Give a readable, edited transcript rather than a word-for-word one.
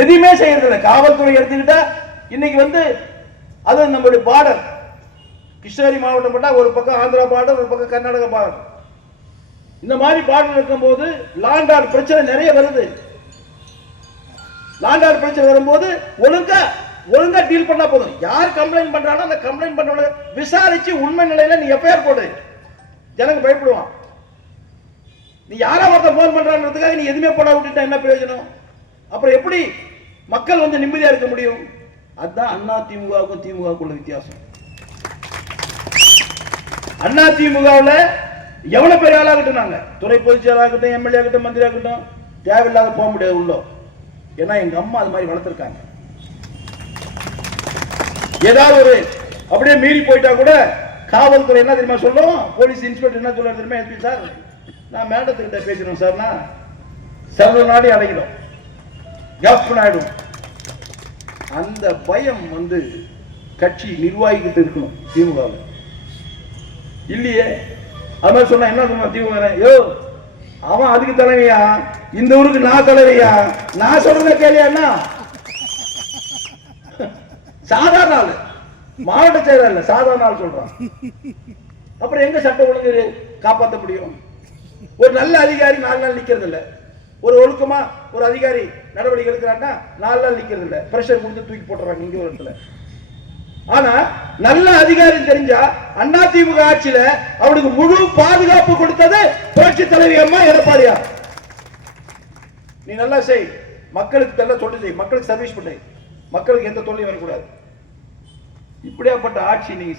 எதுவுமே செய்யறதில்லை. காவல்துறை எடுத்துக்கிட்டா இன்னைக்கு அது நம்மளுடைய பார்டர் கிருஷ்ணகிரி மாவட்டம் பட்டா ஒரு பக்கம் ஆந்திரா பார்டர், ஒரு பக்கம் கர்நாடகா பார்டர். இந்த மாதிரி பார்டர் இருக்கும்போது லாண்ட் ஆர்டர் பிரச்சனை நிறைய வருது. லாண்ட் ஆர்டர் பிரச்சனை வரும்போது ஒழுங்கா டீல் பண்ணா போதும். யார் கம்ப்ளைண்ட் பண்றானோ அந்த கம்ப்ளைண்ட் பண்றவங்க விசாரிச்சு உண்மை நிலையில நீ எஃப்ஐஆர் போடு. ஜனங்க பயப்படுவான். நீ யாரா ஒருத்தர் போன் பண்றான்றதுக்காக நீ எதுவுமே போட விட்டுட்டா என்ன பிரயோஜனம்? அப்புறம் எப்படி மக்கள் நிம்மதியா இருக்க முடியும்? அதுதான் அண்ணா திமுகவுக்கும் திமுகவுக்கும் உள்ள வித்தியாசம். அண்ணா திமுகவில் எவ்வளவு பெரிய ஆளாகட்டும், நாங்க துறை பொதுச் செயலாகட்டும், எம்எல்ஏ ஆகட்டும், மந்திரி ஆகட்டும், தேவையில்லாத போக முடியாது உள்ள. ஏன்னா எங்க அம்மா அது மாதிரி வளர்த்திருக்காங்க. ஏதாவது அப்படியே மீறி போயிட்டா கூட காவல்துறை என்ன தெரியுமா சொல்லும்? போலீஸ் இன்ஸ்பெக்டர் என்ன சொல்ல தெரியுமா? எஸ்பி சார், நான் மேடத்துக்கிட்ட பேசணும் சார்னா சர்வ நாடி அடைக்கிறோம், கப்னு ஆயிடும். அந்த பயம் கட்சி நிர்வாகிக்கிட்டு இருக்கணும் திமுக இல்லையே. அது மாதிரி சொன்னா என்ன சொல்லுவான் திமுக? யோ, அவன் அதுக்கு தலைவையா, இந்த ஊருக்கு நான் தலைவையா, நான் சொல்றத கேளியா? சாதாரண ஆளு, மாவட்ட செயலர் இல்ல, சாதாரண ஆள் சொல்றான். அப்புறம் எங்க சட்டம் ஒழுங்கு காப்பாற்ற முடியும்? ஒரு நல்ல அதிகாரி 4 நாள் நிக்கிறது இல்ல. ஒரு ஒழுக்கமா ஒரு அதிகாரி நடவடிக்கை எடுக்கிறான்னா 4 நாள் நிக்கிறது இல்ல, பிரஷர் கொடுத்து தூக்கி போட்டுறாங்க இங்க ஒரு இடத்துல. ஆனா நல்ல அதிகாரி தெரிஞ்சா அதிமுக ஆட்சியில அவனுக்கு முழு பாதுகாப்பு கொடுத்தது புரட்சி தலைவி அம்மா எடப்பாடியார். நீ நல்லா செய், மக்களுக்கு நல்லா தொண்டு செய், மக்களுக்கு சர்வீஸ் பண்ணு, மக்களுக்கு எந்த தொல்லையும் வரக்கூடாது. இப்படியாப்பட்ட ஆட்சி நீங்க